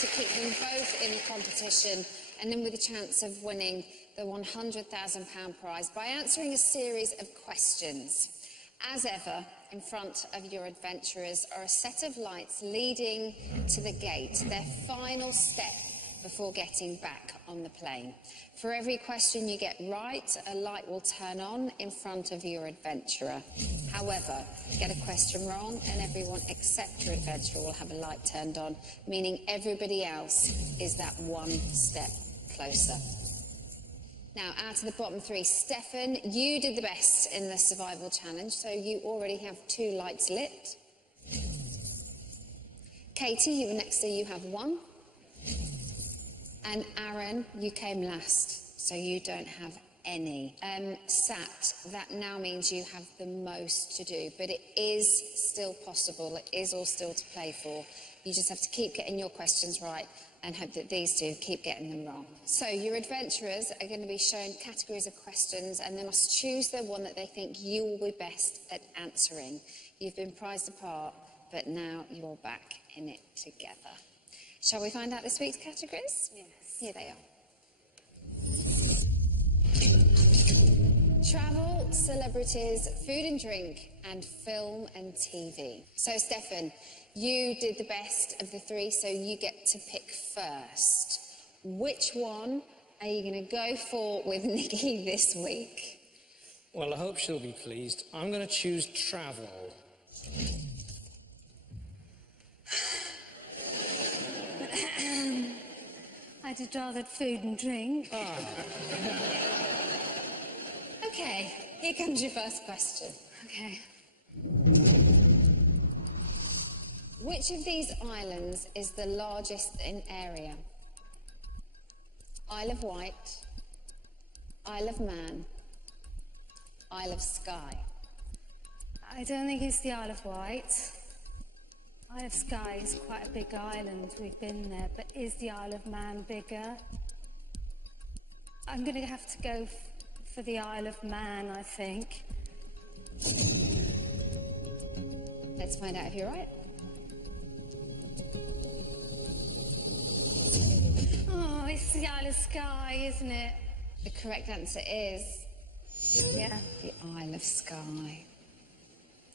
To keep them both in the competition and then with a chance of winning the £100,000 prize by answering a series of questions. As ever, in front of your adventurers are a set of lights leading to the gate, their final step before getting back on the plane. For every question you get right, a light will turn on in front of your adventurer. However, get a question wrong and everyone except your adventurer will have a light turned on, meaning everybody else is that one step closer. Now, out of the bottom three, Stefan, you did the best in the survival challenge, so you already have 2 lights lit. Katie, you were next, so you have 1. And Aaron, you came last, so you don't have any. Sat, that now means you have the most to do, but it is still possible. It is all still to play for. You just have to keep getting your questions right and hope that these two keep getting them wrong. So your adventurers are going to be shown categories of questions and they must choose the one that they think you will be best at answering. You've been prized apart, but now you're back in it together. Shall we find out this week's categories? Yes. Here they are. Travel, celebrities, food and drink, and film and TV. So, Stefan, you did the best of the three, so you get to pick first. Which one are you going to go for with Nikki this week? Well, I hope she'll be pleased. I'm going to choose travel. I'd have rather food and drink. Okay, here comes your first question. Okay. Which of these islands is the largest in area? Isle of Wight, Isle of Man, Isle of Skye. I don't think it's the Isle of Wight. Isle of Skye is quite a big island. We've been there, but is the Isle of Man bigger? I'm going to have to go for the Isle of Man, I think. Let's find out if you're right. Oh, it's the Isle of Skye, isn't it? The correct answer is... Yeah. The Isle of Skye.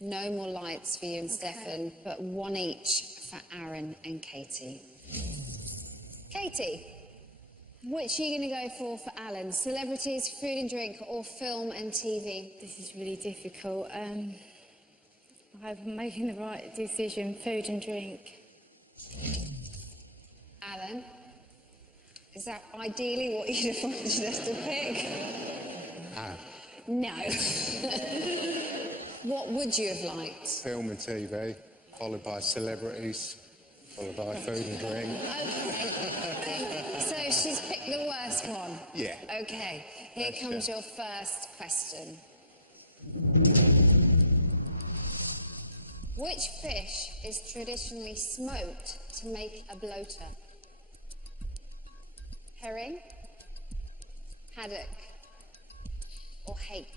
No more lights for you and Stefan, but one each for Aaron and Katie. Katie, which are you going to go for Alan? Celebrities, food and drink, or film and TV? This is really difficult. I'm making the right decision, food and drink. Alan, is that ideally what you'd have wanted us to pick? No. What would you have liked? Film and TV, followed by celebrities, followed by food and drink. Okay. So she's picked the worst one? Yeah. Okay. Here comes your first question. Which fish is traditionally smoked to make a bloater? Herring, haddock, or hake?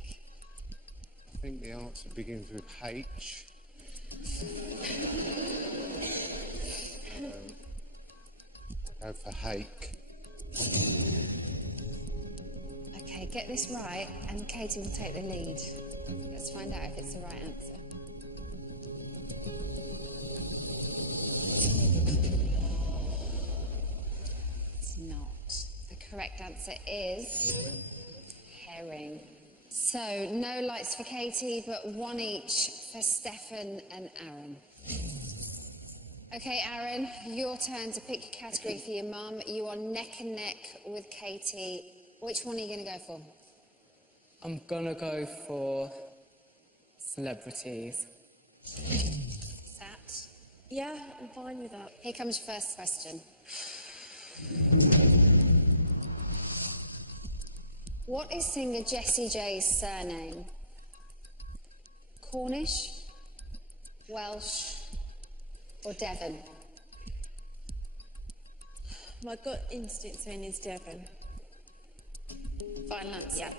I think the answer begins with H. Go for hake. Okay, get this right and Katie will take the lead. Let's find out if it's the right answer. It's not. The correct answer is herring. So, no lights for Katie, but one each for Stefan and Aaron. Okay, Aaron, your turn to pick a category for your mum. You are neck and neck with Katie. Which one are you going to go for? I'm going to go for celebrities. Sat? Yeah, I'm fine with that. Here comes your first question. What is singer Jessie J's surname? Cornish, Welsh, or Devon? My gut instinct saying is Devon. Final answer? Yeah.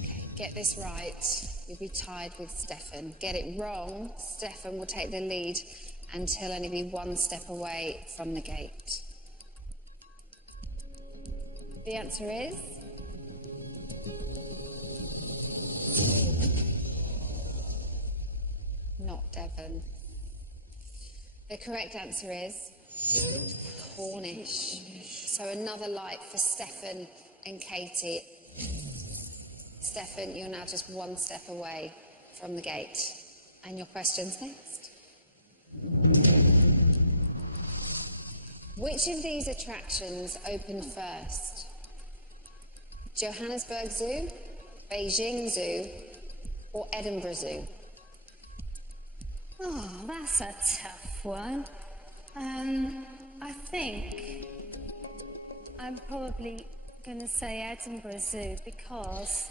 Okay, get this right. You'll be tied with Stefan. Get it wrong, Stefan will take the lead until only be one step away from the gate. The answer is... not Devon. The correct answer is... Cornish. So another light for Stefan and Katie. Stefan, you're now just one step away from the gate. And your question's next. Which of these attractions opened first? Johannesburg Zoo, Beijing Zoo, or Edinburgh Zoo? Oh, that's a tough one. I think I'm probably going to say Edinburgh Zoo because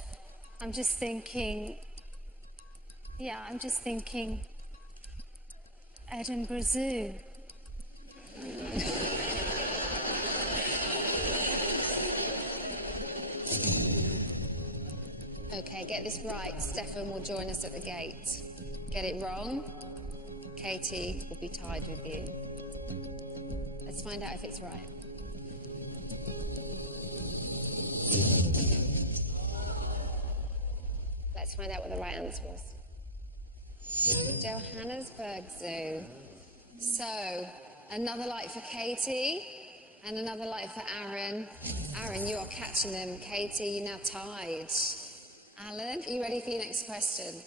I'm just thinking Edinburgh Zoo. Okay, get this right. Stefan will join us at the gate. Get it wrong, Katie will be tied with you. Let's find out if it's right. Let's find out what the right answer was. Johannesburg Zoo. So, another light for Katie and another light for Aaron. Aaron, you are catching them. Katie, you're now tied. Alan, are you ready for your next question?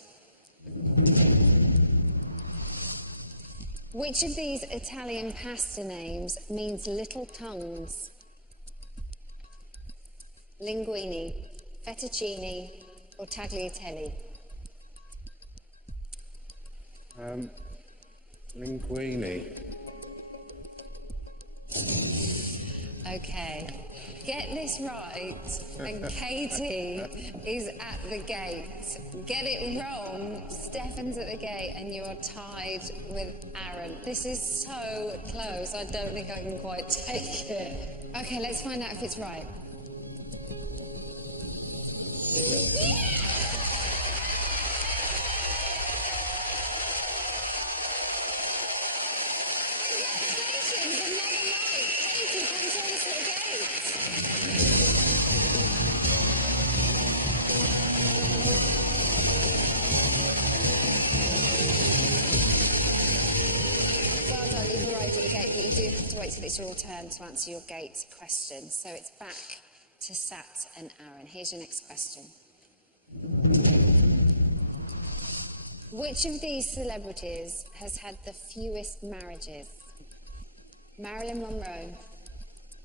Which of these Italian pasta names means little tongues? Linguine, fettuccine, or tagliatelle? Linguine. Okay. Get this right, and Katie is at the gate. Get it wrong, Stefan's at the gate, and you're tied with Aaron. This is so close, I don't think I can quite take it. Okay, let's find out if it's right. Wait till it's your turn to answer your gate question. So it's back to Sat and Aaron. Here's your next question. Which of these celebrities has had the fewest marriages? Marilyn Monroe,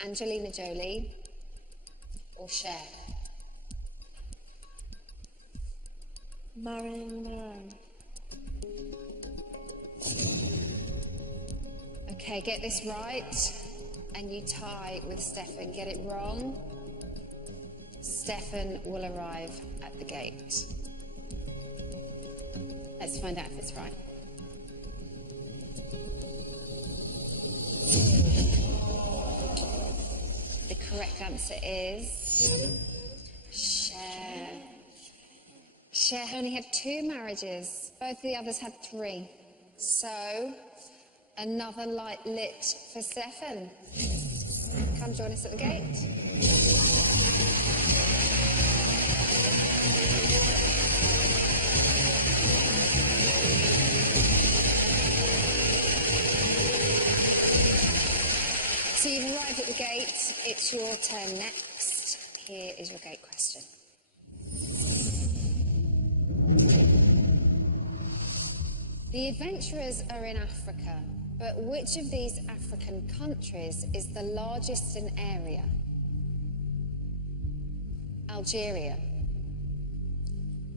Angelina Jolie, or Cher? Marilyn Monroe. Okay, get this right, and you tie with Stefan. Get it wrong, Stefan will arrive at the gate. Let's find out if it's right. The correct answer is Cher. Cher only had 2 marriages. Both of the others had 3. So, another light lit for Stefan. Come join us at the gate. So you've arrived at the gate. It's your turn next. Here is your gate question. The adventurers are in Africa. But which of these African countries is the largest in area? Algeria,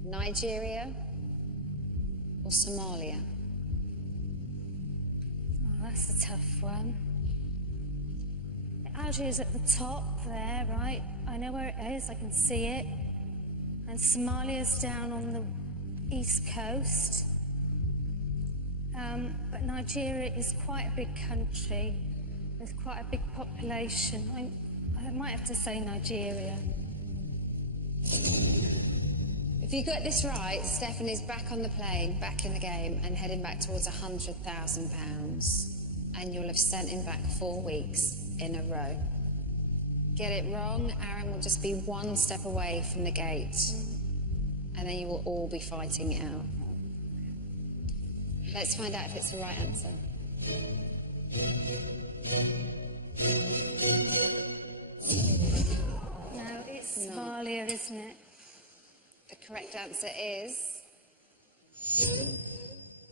Nigeria, or Somalia? Oh, that's a tough one. Algiers at the top there, right? I know where it is, I can see it. And Somalia's down on the east coast. But Nigeria is quite a big country with quite a big population. I might have to say Nigeria. If you get this right, Stefan is back on the plane, back in the game, and heading back towards £100,000. And you'll have sent him back 4 weeks in a row. Get it wrong, Aaron will just be 1 step away from the gate. And then you will all be fighting it out. Let's find out if it's the right answer. No, it's Somalia, isn't it? The correct answer is...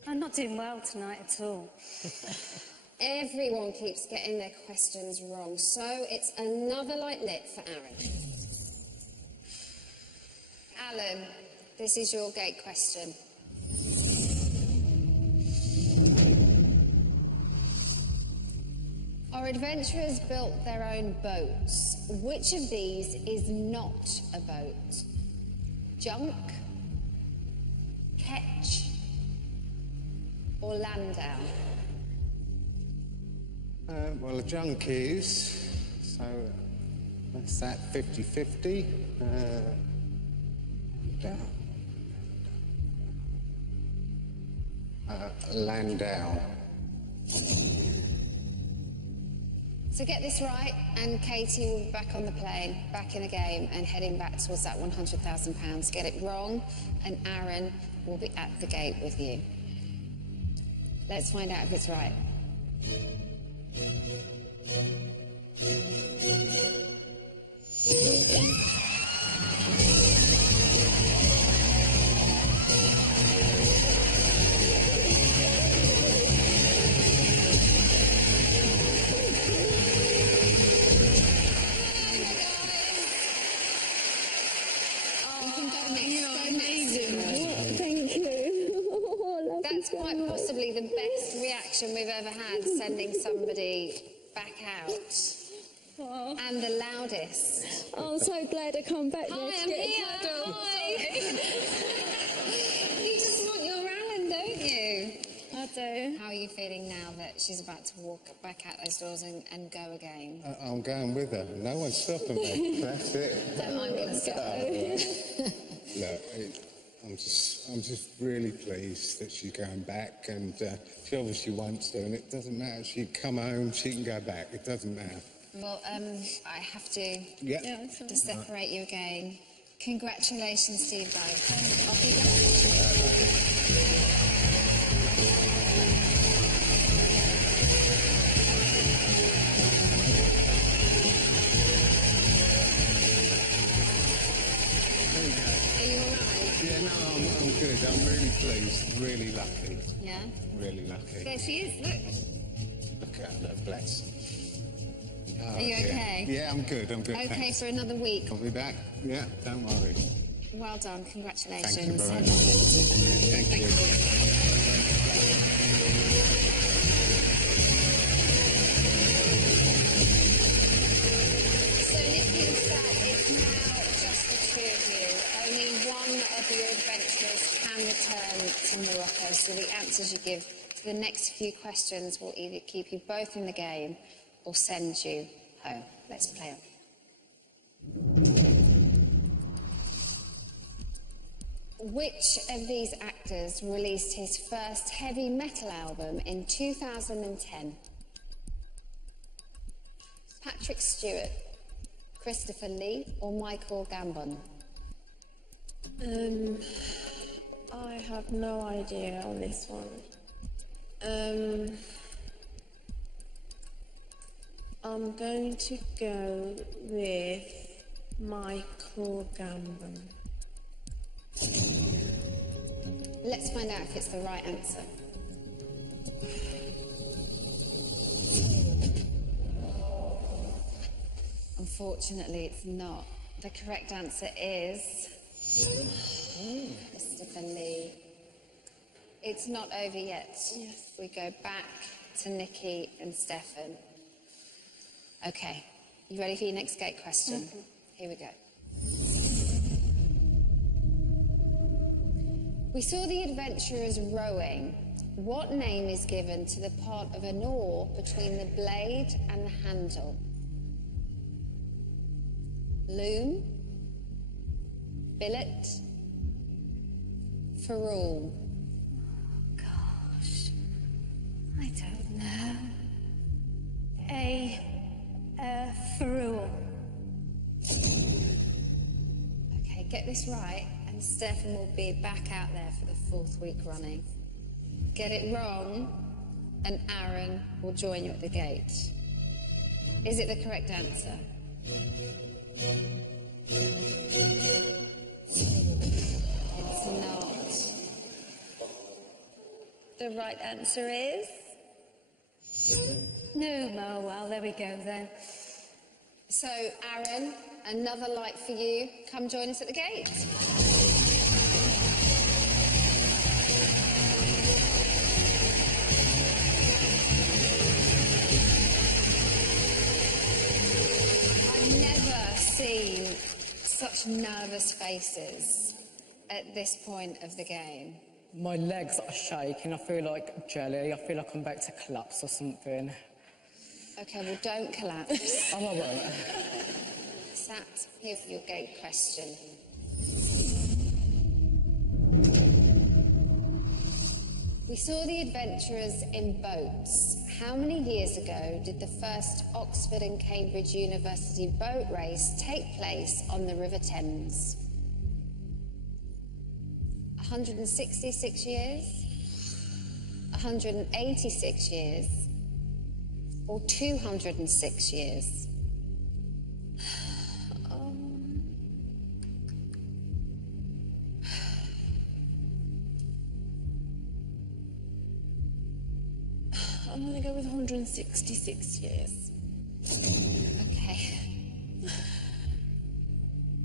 I'm not doing well tonight at all. Everyone keeps getting their questions wrong, so it's another light lit for Aaron. Alan, this is your gate question. Our adventurers built their own boats. Which of these is not a boat? Junk, ketch, or landau? Well, the junkies, so that's that 50-50. Landau. So get this right, and Katie will be back on the plane, back in the game, and heading back towards that £100,000. Get it wrong, and Aaron will be at the gate with you. Let's find out if it's right. That's quite possibly the best reaction we've ever had, sending somebody back out. Oh. And the loudest. I'm so glad I come back there to get a cuddle. You just want your Alan, don't you? I do. How are you feeling now that she's about to walk back out those doors and go again? I'm going with her. No one's stopping me. That's it. Don't mind me, let's go. Look, I'm just really pleased that she's going back, and she obviously wants to, and it doesn't matter. She can come home, she can go back. It doesn't matter. Well, I have to Yeah. to separate you again. Congratulations to you both. Off you go. Yeah, no, I'm good. I'm really pleased. Really lucky. Yeah? Really lucky. There she is, look. Look at her, bless. Oh, Are you dear. okay? Yeah, I'm good. I'm good. Okay thanks. for another week. I'll be back. Yeah, don't worry. Well done, congratulations. Thank you very much. Thank you. So Nikki and Sat, it's now just the two of you. Only one of your adventurers can return to Morocco, so the answers you give to the next few questions will either keep you both in the game or send you home. Let's play on. Which of these actors released his first heavy metal album in 2010? Patrick Stewart, Christopher Lee, or Michael Gambon? I have no idea on this one. I'm going to go with Michael Gambon. Let's find out if it's the right answer. Unfortunately, it's not. The correct answer is Christopher Lee. It's not over yet. Yes. We go back to Nikki and Stefan. Okay, you ready for your next gate question? Mhm. Here we go. We saw the adventurers rowing. What name is given to the part of an oar between the blade and the handle? Loom, billet, ferrule. Gosh, I don't know. A ferrule. Okay, get this right, and Stefan will be back out there for the 4th week running. Get it wrong, and Aaron will join you at the gate. Is it the correct answer? It's not. The right answer is... No, oh, well, there we go then. So, Aaron, another light for you. Come join us at the gate. I've never seen such nervous faces at this point of the game. My legs are shaking. I feel like jelly. I feel like I'm about to collapse or something. OK, well, don't collapse. I won't. Sat, here for your gate question. We saw the adventurers in boats. How many years ago did the first Oxford and Cambridge University boat race take place on the River Thames? 166 years? 186 years? Or 206 years? I'm going to go with 166 years. OK.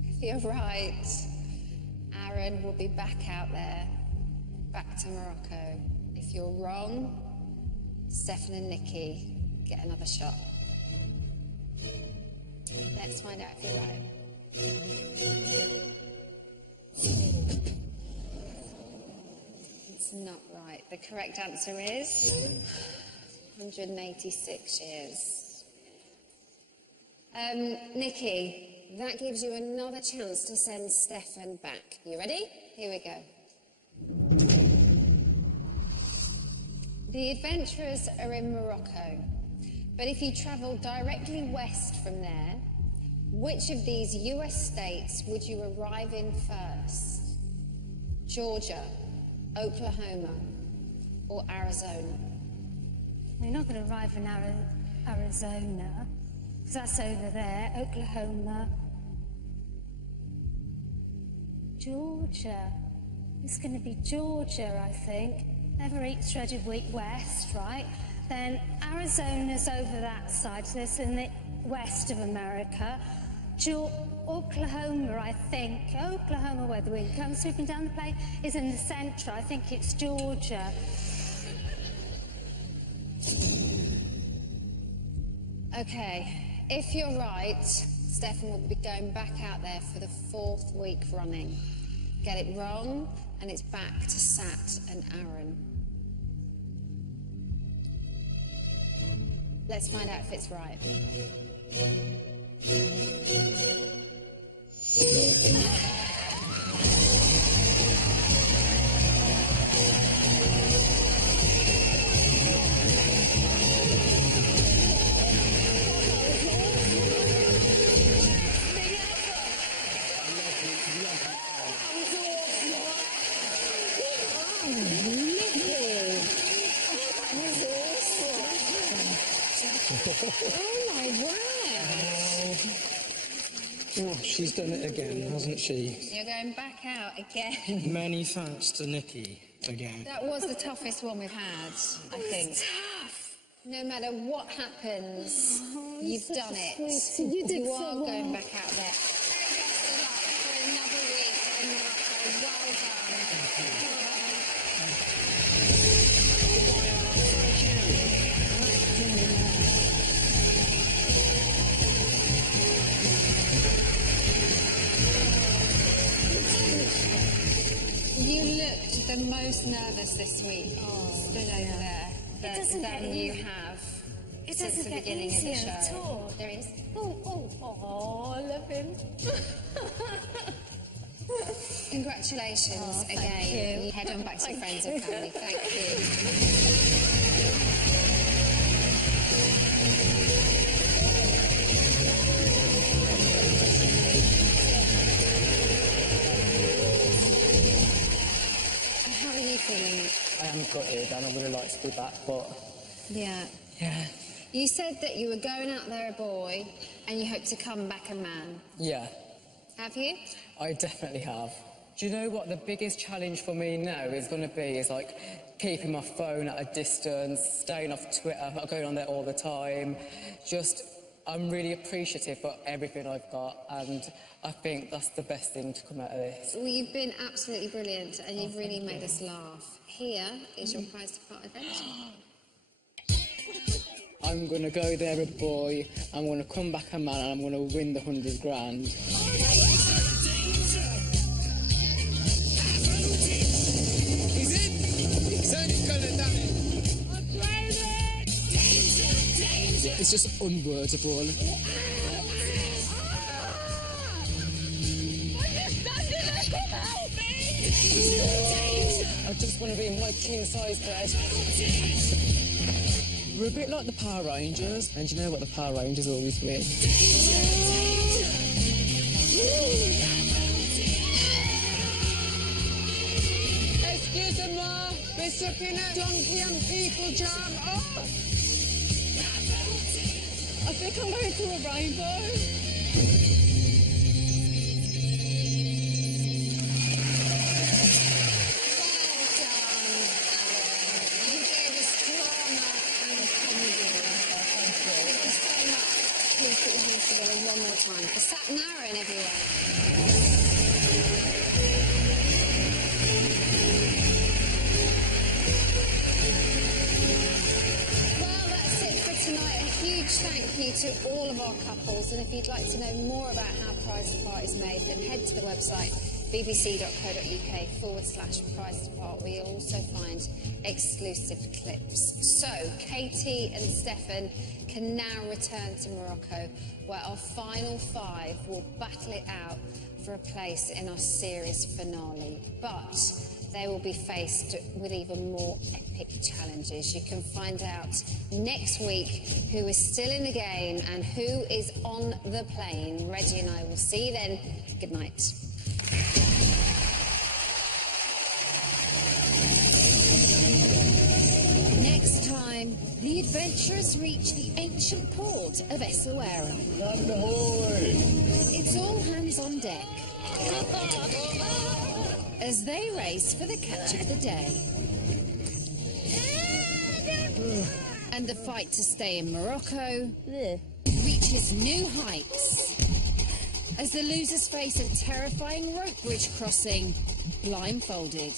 If you're right, Aaron will be back out there, back to Morocco. If you're wrong, Stefan and Nikki get another shot. Let's find out if you're right. It's not right. The correct answer is 186 years. Nikki, that gives you another chance to send Stefan back. You ready? Here we go. The adventurers are in Morocco, but if you travel directly west from there, which of these US states would you arrive in first? Georgia, Oklahoma, or Arizona? We're not going to arrive in Arizona, because that's over there. Oklahoma. Georgia. It's going to be Georgia, I think. Never eat shredded wheat west, right? Then Arizona's over that side, so it's in the west of America. Oklahoma, I think. Oklahoma, where the wind comes sweeping down the plain, is in the centre. I think it's Georgia. Okay, if you're right, Stefan will be going back out there for the 4th week running. Get it wrong, and it's back to Sat and Aaron. Let's find out if it's right. Oh my word! Oh, she's done it again, hasn't she? You're going back out again. Many thanks to Nikki again. That was the toughest one we've had, I think. Tough. No matter what happens, you've done it. You did You so are well. going back out there. Best of luck for another week in Morocco. Well done. You looked the most nervous this week. Stood over there. It doesn't than get you easy. have It since doesn't the get beginning of the easier show. at all. There is. Oh, I love him. Congratulations thank again. you. Head on back to your Thank friends you. and family. Thank you. How are you feeling? I am gutted and I would have liked to be back, but Yeah. yeah. You said that you were going out there a boy and you hope to come back a man. Yeah, Have you? I definitely have. Do you know what the biggest challenge for me now is going to be? Is like keeping my phone at a distance, staying off Twitter, not going on there all the time. Just, I'm really appreciative for everything I've got, and I think that's the best thing to come out of this. Well, you've been absolutely brilliant and you've really made us laugh. Here is your prize to part event. I'm going to go there a boy, I'm going to come back a man, and I'm going to win the 100 grand. He's in! He's only gonna done it! I played it! Danger, danger! It's just unwordable. I just want to be in my king-size bed. We're a bit like the Power Rangers, and you know what the Power Rangers always win? Excuse-moi, we're sucking a donkey and people jam. Oh! I think I'm going through a rainbow. One more time for Sat and Aaron, everyone. Well, that's it for tonight. A huge thank you to all of our couples, and if you'd like to know more about how Prize to Part is made, then head to the website bbc.co.uk/prize to part, where you'll also find exclusive clips. So, Katie and Stefan can now return to Morocco, where our final five will battle it out for a place in our series finale. But they will be faced with even more epic challenges. You can find out next week who is still in the game and who is on the plane. Reggie and I will see you then. Good night. Next time, the adventurers reach the ancient port of S01E04. It's all hands on deck as they race for the catch of the day. And the fight to stay in Morocco reaches new heights as the losers face a terrifying rope bridge crossing blindfolded.